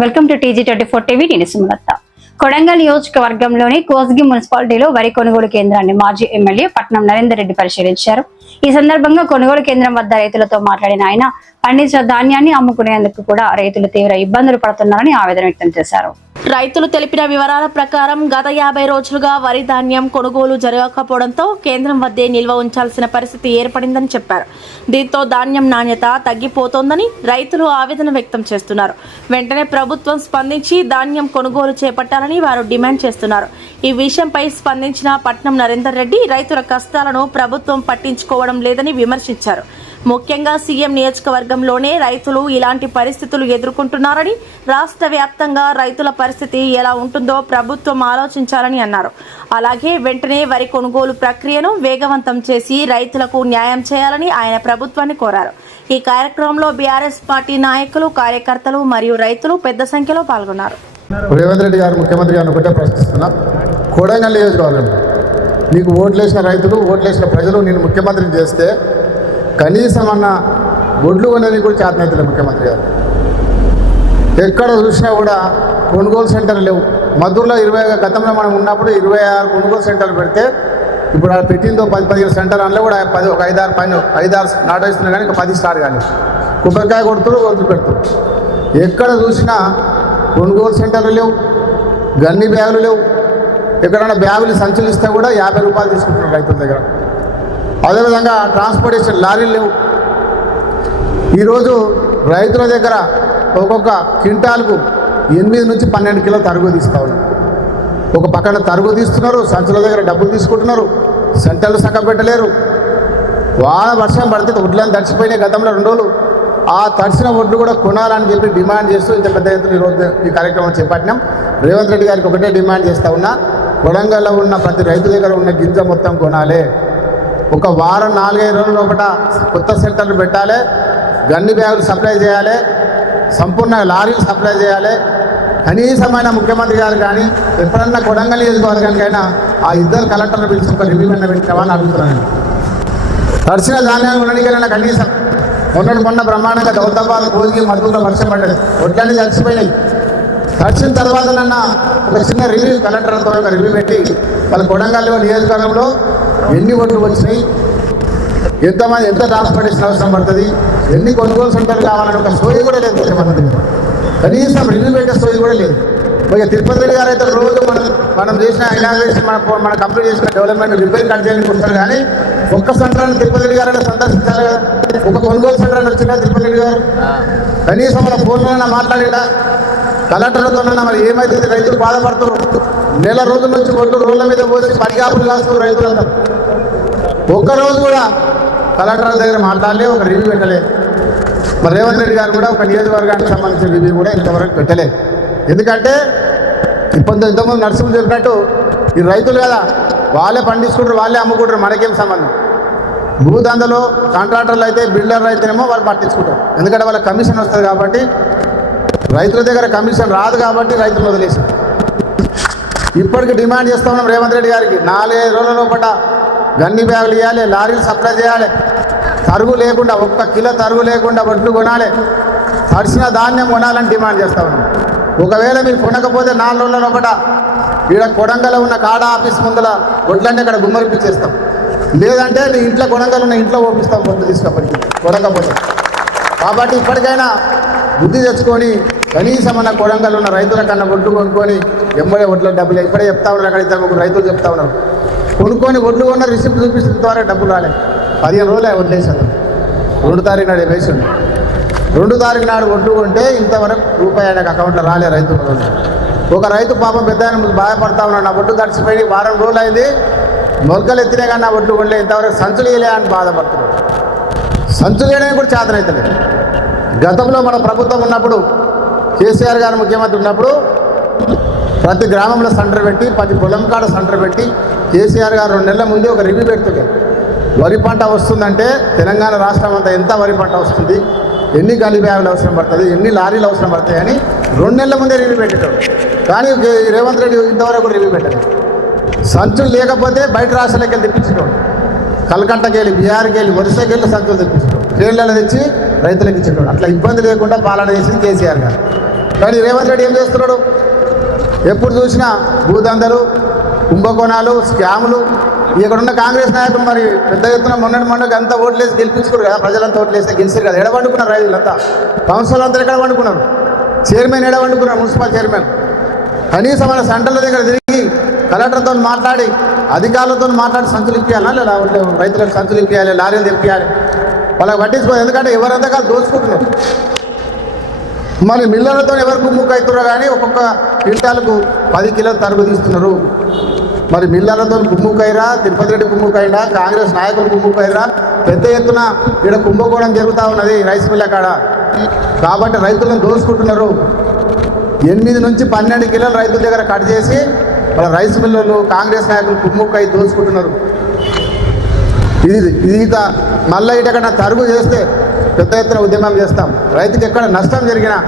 Welcome to TG24 TV. నేను సుమలత. కొడంగల్ నియోజకవర్గంలోని కోస్గి మున్సిపాలిటీలో వరి కొనుగోలు కేంద్రాన్ని మాజీ ఎమ్మెల్యే పట్నం నరేందర్ రెడ్డి పరిశీలించారు. ఈ సందర్భంగా కొనుగోలు కేంద్రం వద్ద రైతులతో మాట్లాడిన ఆయన పండించిన ధాన్యాన్ని అమ్ముకునేందుకు కూడా రైతులు తీవ్ర ఇబ్బందులు పడుతున్నారని ఆవేదన వ్యక్తం చేశారు. రైతులు తెలిపిన వివరాల ప్రకారం గత 50 రోజులుగా వరి ధాన్యం కొనుగోలు జరగకపోవడంతో కేంద్రం వద్దే నిల్వ ఉంచాల్సిన పరిస్థితి ఏర్పడిందని చెప్పారు. దీంతో ధాన్యం నాణ్యత తగ్గిపోతోందని రైతులు ఆవేదన వ్యక్తం చేస్తున్నారు. వెంటనే ప్రభుత్వం స్పందించి ధాన్యం కొనుగోలు చేపట్టాలని వారు డిమాండ్ చేస్తున్నారు. ఈ విషయంపై స్పందించిన పట్నం నరేందర్ రెడ్డి రైతుల కష్టాలను ప్రభుత్వం పట్టించుకోవడం లేదని విమర్శించారు. ముఖ్యంగా సీఎం నియోజకవర్గంలోనే రైతులు ఇలాంటి పరిస్థితులు ఎదుర్కొంటున్నారని, రాష్ట్ర వ్యాప్తంగా రైతుల పరిస్థితి ఎలా ఉంటుందో ప్రభుత్వం ఆలోచించాలని అన్నారు. అలాగే వెంటనే వరి కొనుగోలు ప్రక్రియను వేగవంతం చేసి రైతులకు న్యాయం చేయాలని ఆయన ప్రభుత్వాన్ని కోరారు. ఈ కార్యక్రమంలో బీఆర్ఎస్ పార్టీ నాయకులు, కార్యకర్తలు మరియు రైతులు పెద్ద సంఖ్యలో పాల్గొన్నారు. రేవంత్ రెడ్డి గారు ముఖ్యమంత్రి గారిని ఒకటే ప్రశ్నిస్తున్నా, కొడంగల్ నియోజకవర్గం నీకు ఓట్లేసిన రైతులు, ఓట్లేసిన ప్రజలు నేను ముఖ్యమంత్రిని చేస్తే కనీసం అన్న గొడ్లు కొనేది కూడా చేతనైతే ముఖ్యమంత్రి గారు. ఎక్కడ చూసినా కూడా కొనుగోలు సెంటర్లు లేవు. మధురలో గతంలో మనం ఉన్నప్పుడు 26 కొనుగోలు సెంటర్లు పెడితే ఇప్పుడు అక్కడ పెట్టిందో 10-15 సెంటర్ అందులో కూడా ఒక 5-6 నాటు వేస్తున్నా కానీ ఇంకా 10 స్టార్ట్ కానీ కొబ్బరికాయ కొడుతున్నారు, వదిలి పెడుతున్నారు. ఎక్కడ చూసినా కొనుగోలు సెంటర్లు లేవు, గన్ని బ్యాగులు లేవు. ఎక్కడైనా బ్యాగులు సంచులు ఇస్తే కూడా 50 రూపాయలు తీసుకుంటున్నారు రైతుల దగ్గర. అదేవిధంగా ట్రాన్స్పోర్టేషన్ లారీలు లేవు. ఈరోజు రైతుల దగ్గర ఒక్కొక్క క్వింటాల్కు 8 నుంచి 12 కిలో తరుగు తీస్తూ ఉన్నారు. ఒక పక్కన తరుగు తీస్తున్నారు, సంచుల దగ్గర డబ్బులు తీసుకుంటున్నారు, సెంటర్లు సగం పెట్టలేరు. వర్షం పడితే వడ్లను తడిచిపోయినాయి గతంలో 2 రోజులు. ఆ తడిసిన వడ్లు కూడా కొనాలని చెప్పి డిమాండ్ చేస్తూ ఇంత పెద్ద ఎత్తున ఈరోజు ఈ కార్యక్రమం చేపట్టినాం. రేవంత్ రెడ్డి గారికి ఒకటే డిమాండ్ చేస్తూ ఉన్నా, కొడంగల్లో ఉన్న ప్రతి రైతు దగ్గర ఉన్న గింజ మొత్తం కొనాలి. ఒక వారం 4-5 రోజుల లోపల కొత్త సెంటర్లు పెట్టాలి, గన్ని బ్యాగులు సప్లై చేయాలి, సంపూర్ణ లారీలు సప్లై చేయాలి. కనీసమైన ముఖ్యమంత్రి గారు కానీ ఎప్పుడన్నా కొడంగల్ నియోజకవర్గానికైనా ఆ 2 కలెక్టర్లు పిలిచి ఒక రివ్యూ అన్న పెట్టామని అడుగుతున్నాను. తడిసిన ధాన్యాలు ఉండడానికైనా కనీసం మొన్న బ్రహ్మాండంగా దౌలతాబాద్, కోస్గి, మధురలో వర్షం పడ్డది, వడ్లన్నీ తడిచిపోయినాయి. తడిచిన తర్వాతనన్నా ఒక చిన్న రివ్యూ కలెక్టర్తో ఒక రివ్యూ పెట్టి వాళ్ళ కొడంగల్ నియోజకవర్గంలో ఎన్ని ఓట్లు వచ్చినాయి, ఎంతమంది ఎంత ట్రాన్స్పోర్టేషన్ అవసరం పడుతుంది, ఎన్ని కొనుగోలు సెంటర్లు కావాలని ఒక సోయి కూడా లేదు ముఖ్యమంత్రి. కనీసం రివ్యూ పెట్టే సోయి కూడా లేదు. ఇక తిరుపతి రెడ్డి గారు అయితే రోజు మనం చేసిన ఇనాగ్రేషన్ మన కంప్లీట్ చేసిన డెవలప్మెంట్ రిపేర్ కట్ చేయడానికి వస్తారు. కానీ ఒక్క సెంటర్ తిరుపతి రెడ్డి గారైనా సందర్శించాలి కదా. ఒక కొనుగోలు సెంటర్ అని వచ్చినా తిరుపతి రెడ్డి గారు కనీసం మన ఫోన్లోనైనా మాట్లాడినా, కలెక్టర్లతోనైనా మరి ఏమైతే రైతులు బాధపడుతున్నారు. నెల రోజుల నుంచి ఒడ్లు రోడ్ల మీద పోసి పరిగాపులు కాస్తున్నారు రైతులంతా. ఒక్కరోజు కూడా కలెక్టర్ దగ్గర మాట్లాడలే, ఒక రివ్యూ పెట్టలేదు. మరి రేవంత్ రెడ్డి గారు కూడా ఒక నియోజకవర్గానికి సంబంధించిన రివ్యూ కూడా ఇంతవరకు పెట్టలేదు. ఎందుకంటే ఇంతకుముందు నరసింహ చెప్పినట్టు ఈ రైతులు కదా, వాళ్ళే పండించుకుంటారు, వాళ్ళే అమ్ముకుంటారు, మనకేం సంబంధం. భూదందలో కాంట్రాక్టర్లు అయితే, బిల్డర్లు అయితేనేమో వాళ్ళు పట్టించుకుంటారు. ఎందుకంటే వాళ్ళ కమిషన్ వస్తుంది కాబట్టి. రైతుల దగ్గర కమిషన్ రాదు కాబట్టి రైతులు వదిలేసారు. ఇప్పటికి డిమాండ్ చేస్తూ ఉన్నాం రేవంత్ రెడ్డి గారికి, 4-5 రోజుల లోపల గన్ని బ్యాగులు ఇవ్వాలి, లారీలు సప్లై చేయాలి, తరుగు లేకుండా, 1 కిలో తరుగు లేకుండా వడ్లు కొనాలి, తడిసిన ధాన్యం కొనాలని డిమాండ్ చేస్తూ ఉన్నాం. ఒకవేళ మీరు కొనకపోతే 4 రోజుల లోపల ఇక్కడ కొడంగల్ ఉన్న కాడా ఆఫీస్ ముందల వడ్లన్నీ అక్కడ గుమ్మరిపించేస్తాం. లేదంటే నీ ఇంట్లో కొడంగల్ ఉన్న ఇంట్లో ఓపిస్తాం వడ్లు తీసుకపోతే కొనకపోతే. కాబట్టి ఇప్పటికైనా బుద్ధి తెచ్చుకొని కనీసం అన్న కొడంగల్ ఉన్న రైతుల కన్నా వడ్లు కొనుక్కొని ఎంబడే వడ్ల డబ్బులు ఇప్పుడే చెప్తా ఉన్నారు. అక్కడ 2-3 రైతులు చెప్తా ఉన్నారు, కొనుక్కొని వడ్లు కొన్న రిసిప్ట్ చూపిస్తున్న ద్వారా డబ్బులు రాలేదు. 15 రోజులు వడ్లేసాను. 2 తారీఖు నాడు వేసిండు. 2 తారీఖు నాడు వడ్లు కొంటే ఇంతవరకు రూపాయి ఆయనకు అకౌంట్లో రాలే రైతు. ఒక రైతు పాపం పెద్ద ఆయన బాధపడతా ఉన్నాడు, నా వడ్లు తడిచిపోయి వారం రోజులు అయింది, మొలకలు ఎత్తినే కానీ నా వడ్లు కొనలే, ఇంతవరకు సంచులు వేయలే అని బాధపడుతున్నాడు. సంచులు వేయడానికి కూడా చేతనైతలేదు. గతంలో మన ప్రభుత్వం ఉన్నప్పుడు, కేసీఆర్ గారు ముఖ్యమంత్రి ఉన్నప్పుడు ప్రతి గ్రామంలో సెంటర్ పెట్టి, ప్రతి పొలం కాడ సెంటర్ పెట్టి కేసీఆర్ గారు 2 నెలల ముందే ఒక రివ్యూ పెడుతుండే. వరి పంట వస్తుందంటే తెలంగాణ రాష్ట్రం అంతా ఎంత వరి పంట వస్తుంది, ఎన్ని గన్ని బ్యాగులు అవసరం పడుతుంది, ఎన్ని లారీలు అవసరం పడతాయి అని 2 నెలల ముందే రివ్యూ పెట్టేటాడు. కానీ రేవంత్ రెడ్డి ఇంతవరకు రివ్యూ పెట్టాడు. సంచులు లేకపోతే బయట రాష్ట్రాలకు వెళ్ళి తెప్పించేటోడు, కలకట్టకి వెళ్ళి, బీహార్కి వెళ్ళి, ఒరిస్సాకి వెళ్ళి సంచులు తెప్పించేటోడు, ట్రైన్లలో తెచ్చి రైతులకు ఇచ్చేటోడు. అట్లా ఇబ్బంది లేకుండా పాలన చేసింది కేసీఆర్ గారు. కానీ రేవంత్ రెడ్డి ఏం చేస్తున్నాడు? ఎప్పుడు చూసినా భూదందలు, కుంభకోణాలు, స్కాములు. ఇక్కడున్న కాంగ్రెస్ నాయకులు మరి పెద్ద ఎత్తున మొన్నటి అంతా ఓట్లేసి గెలిపించుకోరు కదా, ప్రజలంతా ఓట్లేస్తే గెలిచారు కదా. ఎడవండుకున్నారు రైతులంతా, కౌన్సిలర్ అంతా ఎక్కడ వండుకున్నారు, చైర్మన్ ఎడవండుకున్నారు, మున్సిపల్ చైర్మన్. కనీసం మన సెంటర్ల దగ్గర తిరిగి కలెక్టర్తో మాట్లాడి అధికారులతో మాట్లాడి సంచులు ఇప్పించాలా, లేదా రైతులకు సంచులు ఇప్పించాలి, లారీలు తెప్పించాలి. వాళ్ళకి పట్టించుకోవాలి, ఎందుకంటే ఎవరంతా కాదు దోచుకుంటున్నారు. మరి మిల్లర్లతో ఎవరు కుమ్ముక్కు అవుతున్నారో కానీ ఒక్కొక్క క్వింటాలకు 10 కిలోలు తరుగు తీస్తున్నారు. మరి మిల్లర్లతో కుమ్ముక్కైరా, తిరుపతి రెడ్డి కుమ్ముక్కైనా, కాంగ్రెస్ నాయకులు కుమ్ముక్కైరా, పెద్ద ఎత్తున ఇక్కడ కుంభకోణం జరుగుతూ ఉన్నది రైస్ మిల్ల కాడ. కాబట్టి రైతులను దోచుకుంటున్నారు. 8 నుంచి 12 కిలోలు రైతుల దగ్గర కట్ చేసి వాళ్ళ రైస్ మిల్లర్లు, కాంగ్రెస్ నాయకులు కుమ్ముక్కై దోచుకుంటున్నారు. ఇది మళ్ళీ ఇటక్కడ తరుగు చేస్తే పెద్ద ఎత్తున ఉద్యమం చేస్తాం. రైతుకి ఎక్కడ నష్టం జరిగినా,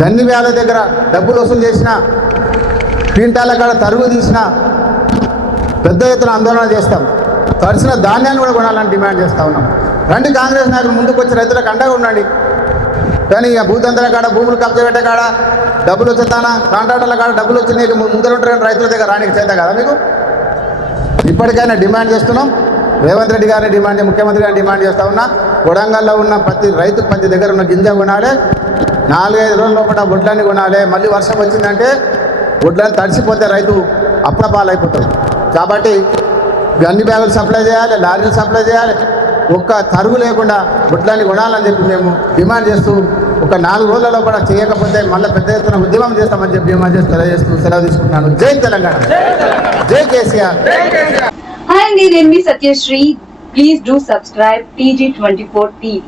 గన్ని వ్యాల దగ్గర డబ్బులు వసూలు చేసినా, క్వింటాల కాడ తరుగు తీసినా పెద్ద ఎత్తున ఆందోళన చేస్తాం. తడిసిన ధాన్యాన్ని కూడా కొనాలని డిమాండ్ చేస్తూ ఉన్నాం. రండి కాంగ్రెస్ నాయకులు ముందుకు వచ్చి రైతులకు అండగా ఉండండి. కానీ ఇక భూదంతల కాడ, భూములు కబ్జా పెట్టే కాడ డబ్బులు వచ్చేతానా, కాంట్రాక్టర్ల కాడ డబ్బులు వచ్చి నీకు ముందరుంటారని రైతుల దగ్గర రానికి చేద్దాం కదా మీకు. ఇప్పటికైనా డిమాండ్ చేస్తున్నాం. రేవంత్ రెడ్డి గారిని ముఖ్యమంత్రి గారిని డిమాండ్ చేస్తూ ఉన్నా. కొడంగల్లో ఉన్న ప్రతి రైతు ప్రతి దగ్గర ఉన్న గింజ కొనాలి. 4-5 రోజుల లోపల వడ్లన్నీ కొనాలి. మళ్ళీ వర్షం వచ్చిందంటే వడ్లన్నీ తడిసిపోతే రైతు అప్రపాలైపోతాడు. కాబట్టి గన్ని బ్యాగులు సప్లై చేయాలి, లారీలు సప్లై చేయాలి. ఒక్క తరుగు లేకుండా వడ్లన్నీ కొనాలని చెప్పి మేము డిమాండ్ చేస్తూ, ఒక 4 రోజుల లోపల చేయకపోతే మళ్ళీ పెద్ద ఎత్తున ఉద్యమం చేస్తామని చెప్పి డిమాండ్ చేసి తెలియజేస్తూ సెలవు తీసుకుంటున్నాను. జై తెలంగాణ, జై కేసీఆర్. Hi, నేను మీ Satyasri. Please do subscribe TG24 TV.